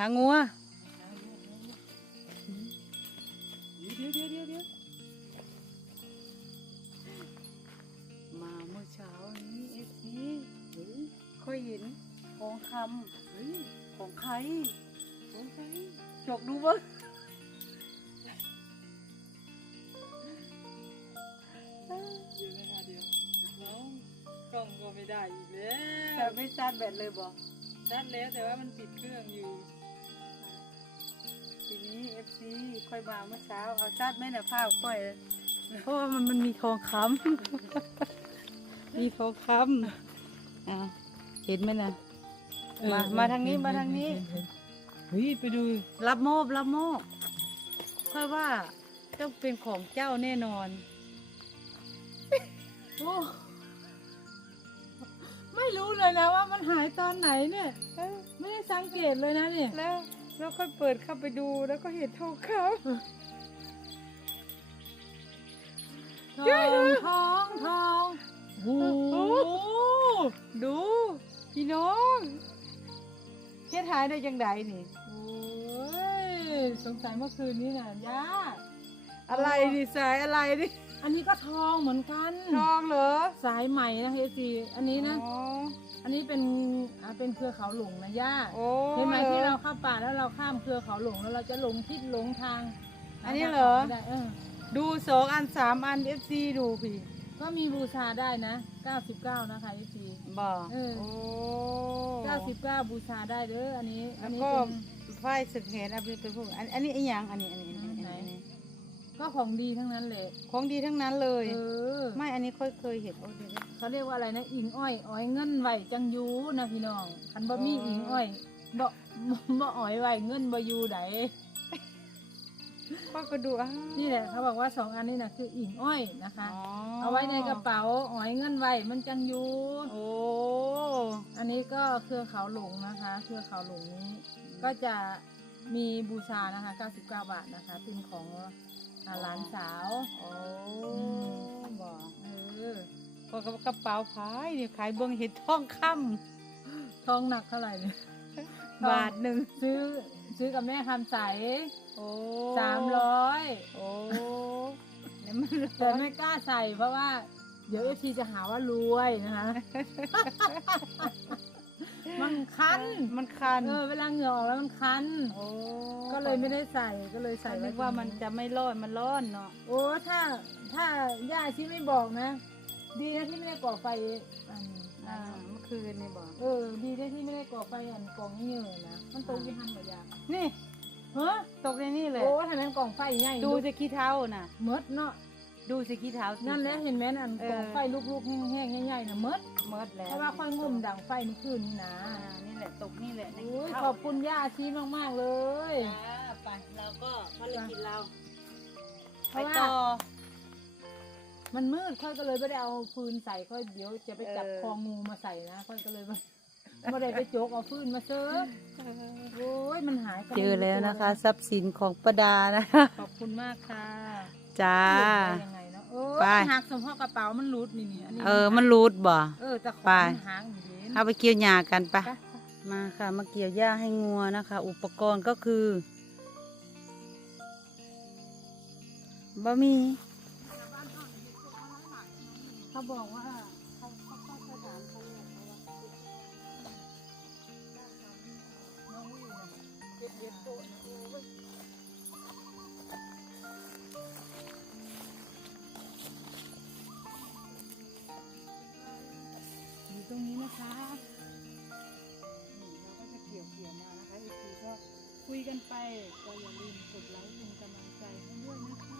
หางัวเดี๋ยวเดี๋ยวเดี๋ยวเดี๋ยวมาเมื่อเช้านี้เอฟซีเฮ้ยค่อยเห็นทองคำเฮ้ยของใครของใครจกดูบ้างเดี๋ยวนะคะเดี๋ยวน้องกล้องก็ไม่ได้อีกแล้วแต่ไม่ชาร์จแบตเลยบอกชัดแล้วแต่ว่ามันปิดเครื่องอยู่ ทีนี้เอฟซีค่อยมาเมื่อเช้า เอาชาร์จไหมน่ะภาพค่อย เพราะว่ามันมันมีทองคำ มีทองคำอ่าเห็นไหมนะมา มาทางนี้ มาทางนี้ เฮ้ยไปดูรับมอบรับมอบค่อยว่าต้องเป็นของเจ้าแน่นอน โอ้ไม่รู้เลยนะว่ามันหายตอนไหนเนี่ย ไม่ได้สังเกตเลยนะเนี่ย แล้ว แล้วค่อยเปิดเข้าไปดูแล้วก็เห็นทองคทองทองทองโอ้โหำดู พี่น้องเฮ็ดหายได้ยังไงนี่โอ้ยสงสัยเมื่อคืนนี้น่ะย่าอะไรดิสายอะไรดิอันนี้ก็ทองเหมือนกัน ทองเหรอสายใหม่นะเฮซีอันนี้นะ อ๋อ อันนี้เป็นอ่าเป็นเครือเขาหลงนะย่าโอ้เห็นไหมที่เราเข้าป่าแล้วเราข้ามเครือเขาหลงแล้วเราจะหลงทิศหลงทางอันนี้เหรอ ไม่ได้เออดูสองอันสามอันเอฟซีดูพี่ก็มีบูชาได้นะ 99 นะคะเอซีบอกเออ โอ้99 บูชาได้เด้ออันนี้ อัแล้นวนี้ก็เป็น ไฟสึกเห็นอันนี้เป็นพวกอันอันนี้อีหยังอันนี้อันนี้อันนี้อันนี้อันนี้ ก็ของดีทั้งนั้นแหละของดีทั้งนั้นเลย เออไม่อันนี้ค่อยเคยเห็นโอ้เดี๋ยว เขาเรียกว่าอะไรนะอิงอ้อยอ้อยเงินไหวจังอยูนะพี่น้องคันบ่มีอิงอ้อยบ่บ่อ้อยไหวเงินบ่อยู่ไดค่อยก็ดูอ้าวนี่แหละเขาบอกว่าสองอันนี้นะคืออิงอ้อยนะคะอ๋อเอาไว้ในกระเป๋าอ้อยเงินไหวมันจังอยูโอ้อันนี้ก็เครือเขาหลงนะคะ เครือเขาหลงนี้ ก็จะมีบูชานะคะ 99 บาทนะคะเป็นของ อ่าหลานสาวโอ้มบอกเออก็กระเป๋าพายเนี่ยขายเบิ้งเห็ดทองคทองหนักเท่าไหร่เนี่ยำบาทหนึ่งซื้อซื้อกับแม่คำใสโอ้สามร้อยโอ้เนี่ยมันแต่ไม่กล้าใส่เพราะว่า เดี๋ยวเอฟซีจะหาว่ารวยนะคะ มันคันมันคันเออเวลาเหงื่อออกแล้วมันคันโอ้ก็เลยไม่ได้ใส่ก็เลยใส่ใส่นึกว่ามันจะไม่ร้อนมันร้อนเนาะโอ้ถ้าถ้าย่าที่ไม่บอกนะ ดีนะที่ไม่ได้ก่อไฟอันอ่าเมื่อคืนนี่บอกเออ ดีนะที่ไม่ได้ก่อไฟอันกองเหงื่อนะมันตกยี่หันหมดยานี่ฮะตกในนี่เลยโอ้ถ้านั้นกองไฟใหญ่ดูสิขี้เท้าน่ะมดเนาะ ดูสิขี้เท้าสินั่นแหละเห็นไหมอันเออกองไฟลุกๆแห้งๆใหญ่ๆนะมดเมิดแล้วเพราะว่าค่อยงมดังไฟเมื่อคืนนี่นะอ่านี่แหละตกนี่แหละในโอ้ยขี้เท้าขอบคุณย่าชี้มากๆเลย จ้าไปเราก็ภารกิจเราเพไปราะว่า ต่อ มันมืดค่อยก็เลยไม่ได้เอาฟืนใส่ค่อยเดี๋ยวจะไปจับเออ คองูมาใส่นะค่อยก็เลยไม่ไม่ได้ไปโจกเอาฟืนมาเซิร์ฟโอ้ยมันหายไปเจอแล้วนะคะ ทรัพย์สินของประดานะคะ ขอบคุณมากค่ะจ้า เปลี่ยนไปยังไงเนาะเออ ไป หักสมพ่อกระเป๋ามันหลุดนี่นี่อันนี้เออ มันรูดบ่ เออแต่ของไปมันหางอยู่เด่นเอาไปเกี่ยวหญ้ากันไปไป มาค่ะ มาเกี่ยวหญ้าให้งัวนะคะ อุปกรณ์ก็คือบะหมี่เขาบอกว่าเขาเขา รงนี้นะคะนี่เราก็จะเกี่ยวเกี่ยวมานะคะอีกทีก็คุยกันไปก็อย่าลืมกดไลค์เป็นกำลังใจให้ด้วยนะคะ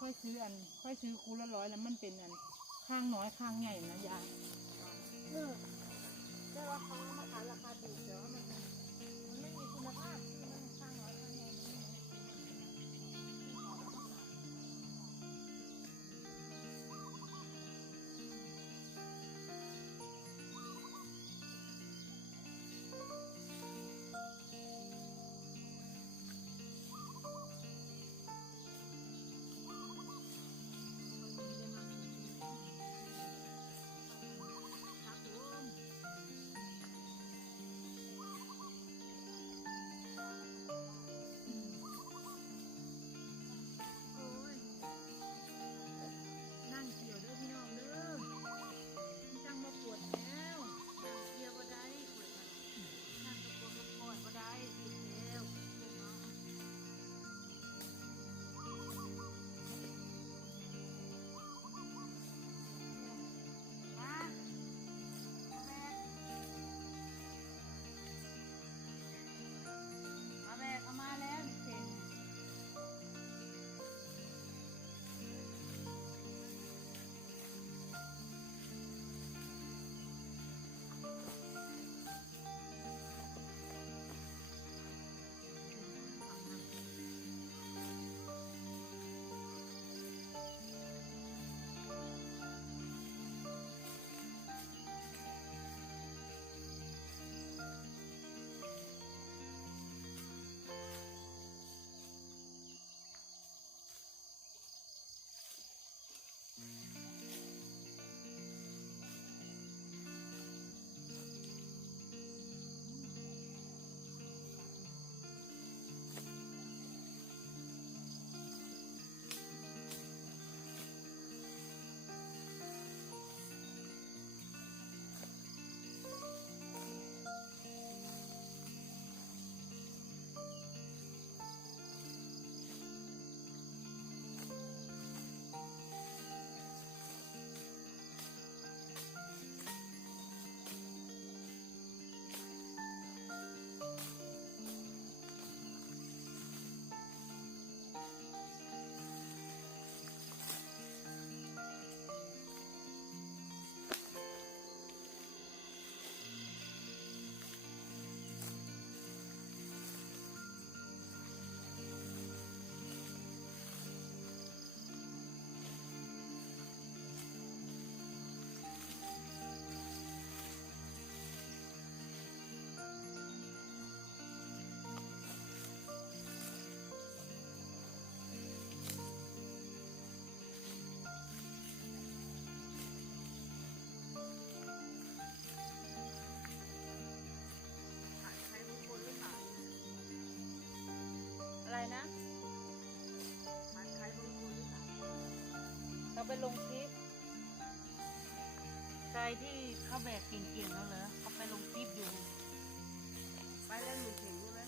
ค่อยซื้ออัน ค่อยซื้อคูละร้อยแล้วมันเป็นอัน ข้างน้อยข้างใหญ่นะยาย ไปลงคลิปใครที่เขาแบกเก่งๆแล้วเหรอเขาไปลงคลิปอยู่ ไปแล้วหนึ่งเข่งใช่ไหม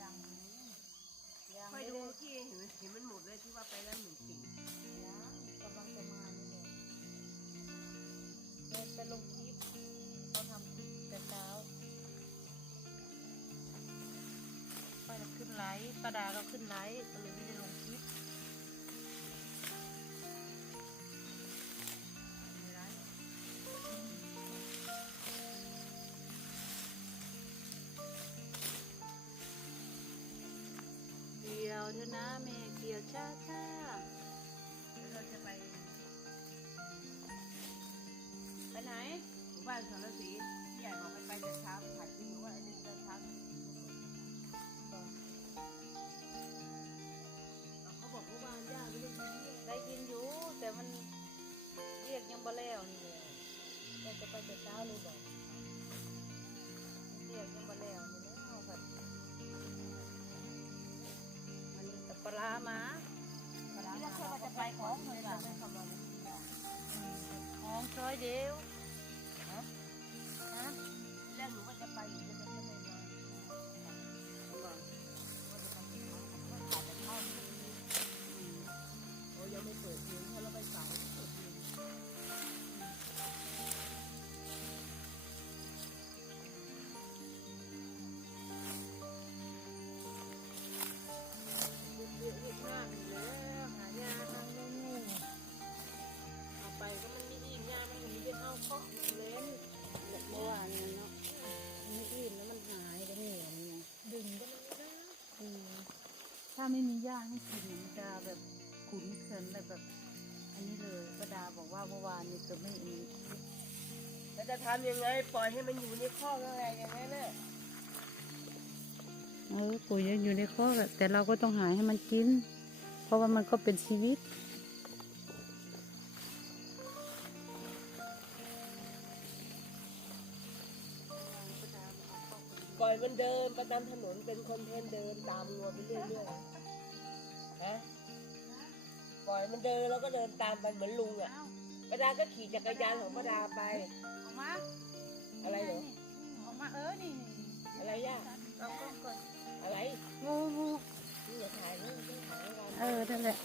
ยังยังคอยไม่ดูได้ที่เห็นไหมเห็นมันหมดเลยที่ว่าไปแล้วหนึ่งเข่งยังกำลังจะมานี่เลยเดินไปลงคลิปเขาทำคลิปแต่เช้าไปแล้วขึ้นไลฟ์ประดาก็ขึ้นไลฟ์ก็เลยไม่ได้ลงคลิป เถอะนะแม่เกี่ยวช้าช้าเราจะไป ไปไหนหมู่บ้านสารสีพี่ใหญ่บอกไปไปแต่เช้า ของเลยล่ะทำอะไรเลยของซอยเดียว ไม่มีหญ้าให้กินมันจะแบบขุนเขินเลยแบบอันนี้เลยป้าดาบอกว่าเมื่อวานนี้จะไม่อันนี้แล้วจะทำยังไง ปล่อยให้มันอยู่ในคอกอะไรอย่างนั้นน่ะเออปุ๋ยยังอยู่ในคอกอะแต่เราก็ต้องหาให้มันกิน เพราะว่ามันก็เป็นชีวิตปล่อยมันเดินไปตามถนนเป็นคอนเทนต์เดินตามงัวไปเรื่อยๆ ฮะปล่อยมันเดินแล้วก็เดินตามไปเหมือนลุงอะป้าดาก็ขี่จักรยานของป้าดาไป ออกมาอะไรเหรอ ออกมาเออนี่อะไรย่าเรากล้องก่อนอะไรงูงูนี่อย่าถ่ายนะไม่ถ่ายเราเออนั่นแหละ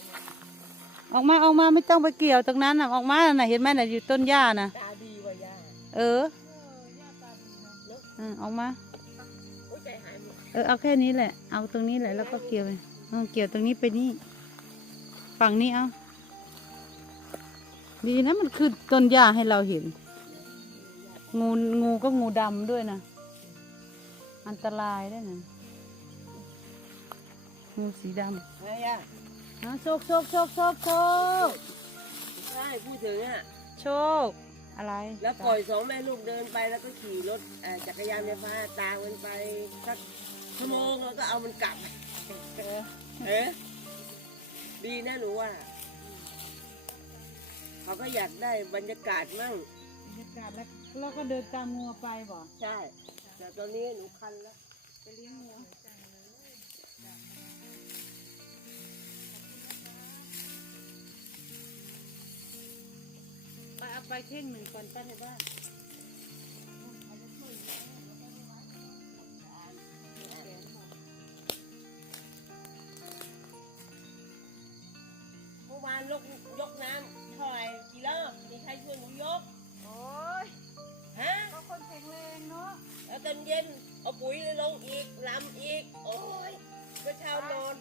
ออกมาออกมาไม่ต้องไปเกี่ยวตรงนั้นน่ะออกมาน่ะเห็นไหมน่ะอยู่ต้นหญ้าน่ะ ตาดีกว่าย่าเออย่าตาดีนะเนอะเออออกมา โอ้ยใจหายหมด เออเอาแค่นี้แหละ เอาตรงนี้แหละแล้วก็เกี่ยวไป เอาเกี่ยวตรงนี้ไปนี่ ฝั่งนี้เอาดีนะมันคือต้นหญ้าให้เราเห็น งูงูก็งูดำด้วยนะ อันตรายด้วยนะงูสีดไงย่าำฮะโชคโชคโชคโชคโชคใช่พูดถึงอะโชคอะไร แล้วปล่อยสองแม่ลูกเดินไปแล้วก็ขี่รถเอ่อจักรยานไฟฟ้าตามมันไปสักชั่วโมงแล้วก็เอามันกลับ เออเอ๊ะดีนะหนูว่า เขาก็อยากได้บรรยากาศมั่งบรรยากาศแล้วเราก็เดินตามงัวไปบ่ใช่ แต่ตอนนี้หนูคันแล้วไปเลี้ยงงัวไปเอาไปเข่งหนึ่งก่อนป้าในบ้าน เมื่อวานยกยกน้ำถอยกี่รอบมีใครช่วยหนูยก โอ้ยฮะ ก็คนแข็งแรงเนาะแล้วตอนเย็นเอาปุ๋ยลงอีกลำอีก โอ้ยเมื่อเช้านอน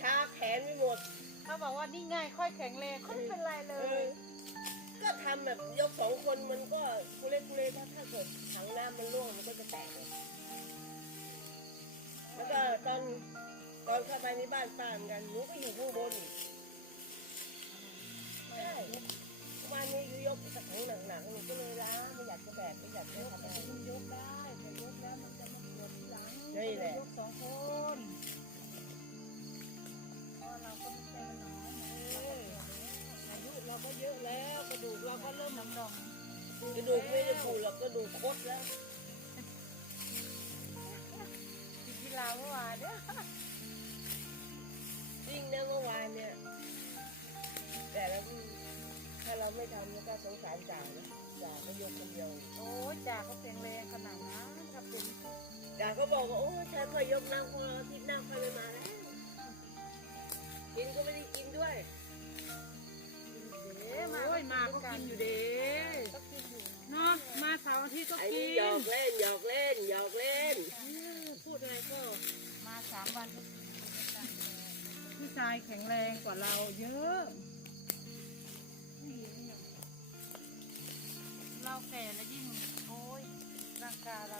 ชาแขนไม่หมด เขาบอกว่านี่ง่ายค่อยแข็งแรงค่อยไม่เป็นไรเลเอย อก็ทำแบบยกสองคนมันก็คุเล่คุเล่ถ้าถ้าเกิดถังน้ำมันร่วงมันก็จะแตกเลยแล้วก็ตอนตอนเข้าไปในบ้านป้าเหมือนกันหนูก็อยู่ข้างบนอีกใช่ วันนี้ยกสักถังหนักๆหนูก็เลยล้าไม่อยากจะแบกไม่อยากจะทำอะไรมันยกได้แต่ยกแล้วมันจะมาปวดทีหลังนี่แหละ ยกสองคนเพราะเราก็ม่ใช่มันน้อยนะเอออายุเราก็เยอะแล้วกระดูกเราก็เริ่มน้ำดองกระดูกไม่ได้ปูหรอกกระดูกคดแล้ว กินกีฬาเมื่อวานเนี่ยจริงนะเมื่อวานเนี่ย แต่แล้ว ถ้าเราไม่ทำแล้วก็สงสารจ่านะจ่าก็ยกคนเดียวโอ้ยจ่าเขาแข็งแรงขนาดนั้นถ้าเป็นจ่าก็บอกว่าโอ้ฉันค่อยยกน้ำพออาทิตย์หน้าค่อยไปมาแล้วกินก็ไม่ได้กินด้วยเด้มาโอ้ยมาก็กินอยู่เด้ก็กินอยู่เนาะมาเสาร์อาทิตย์ก็ไอ้กินี่นหยอกเล่นหยอกเล่นหยอกเล่น พูดอะไรก็มาสามวันก็กินผู้ชายแข็งแรงกว่าเราเยอะ เราแก่แล้วยิ่งโอ้ยร่างกายเรา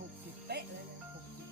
หกสิบเป๊ะเลยหกสิบ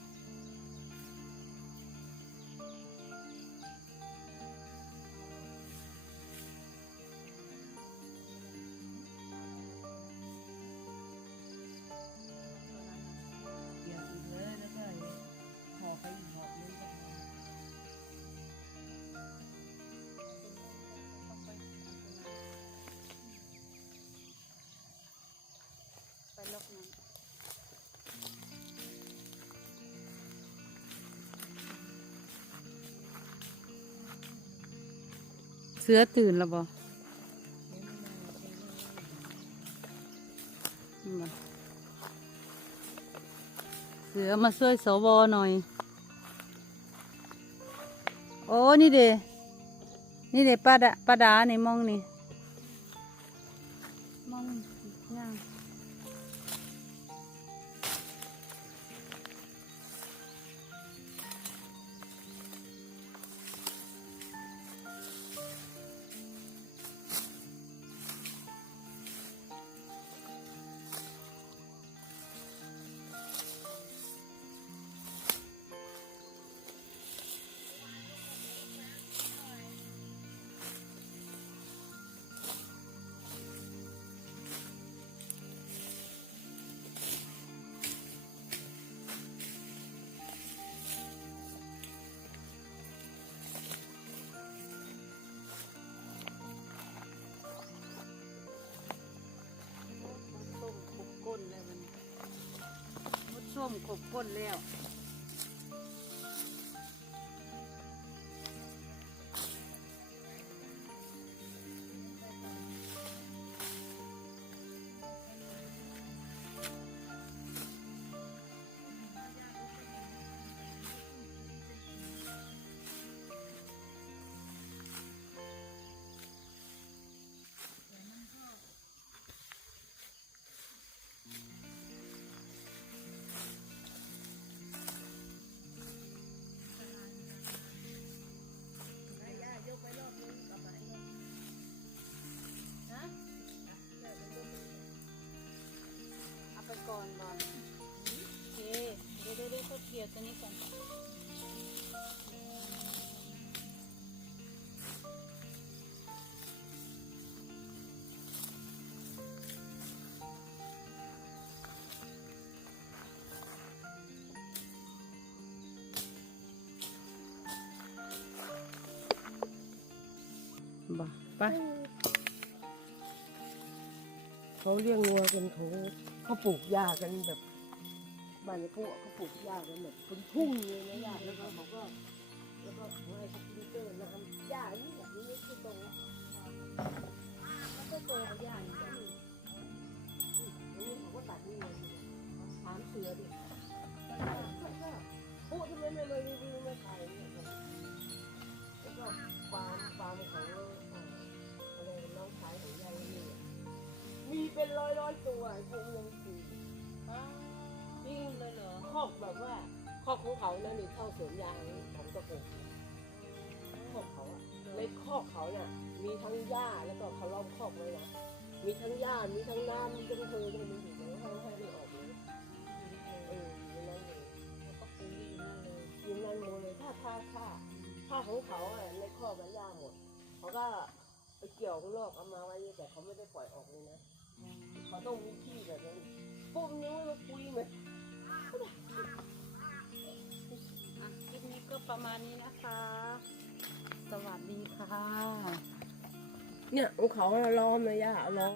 สือตื่นแล้วบ่เสือมาช่วยสวหน่อย โอ้ นี่เดนี่เดป้าดาป้าดานี่มองนี่ มขบก้นแล้ว ยวเดี๋ยวเขาเคลียร์ตัวนี้ก่อนบ่ไปเขาเลี้ยงงัวกันเขาเขาปลูกหญ้ากันแบบ บ้านพวกเขาปลูกหญ้ากันแบบเป็นทุ่งเลยนะหญ้าแล้วก็เขาก็แล้วก็ให้เขาพิเตอร์น้ำหญ้านี่แบบนี้คือตรงแล้วก็ตัวหญ้าอย่างนี้นี่เขาก็ตัดนี่เลยถามเสือดิก็โอ้ทำไมไม่เลยรีวิวไม่ถ่ายเนี่ยแล้วก็ฟาร์มฟาร์มของอะไรน้องชายของยายนี่มีเป็นร้อยร้อยตัวคงยัง คอกแบบว่าคอกของเขาเนี่ยนี่เข้าสวนยางของตะกงคอกเขาอะในคอกเขาเนี่ยมีทั้งหญ้าแล้วก็เขาล้อมคอกไว้นะมีทั้งหญ้ามีทั้งน้ำมีทั้งเธอเลยมันอยู่ในห้องให้ไม่ออกเลยเอออยู่นนั้นเลยแล้วก็ปุ๋ยอยู่นั่นเลยอยู่ในนั้นหมดเลยถ้าถ้าถ้าถ้าของเขาอะในคอกมันหญ้าหมดเขาก็ไปเกี่ยวข้างนอกเอามาไว้แต่เขาไม่ได้ปล่อยออกเลยนะเขาต้องมีที่แบบนั้นปุ๊บนิ้วแล้วคุยไหมอ่ะคลิปนี้ก็ประมาณนี้นะคะ สวัสดีค่ะ เนี่ยของเขาล้อมเลยย่าล้อม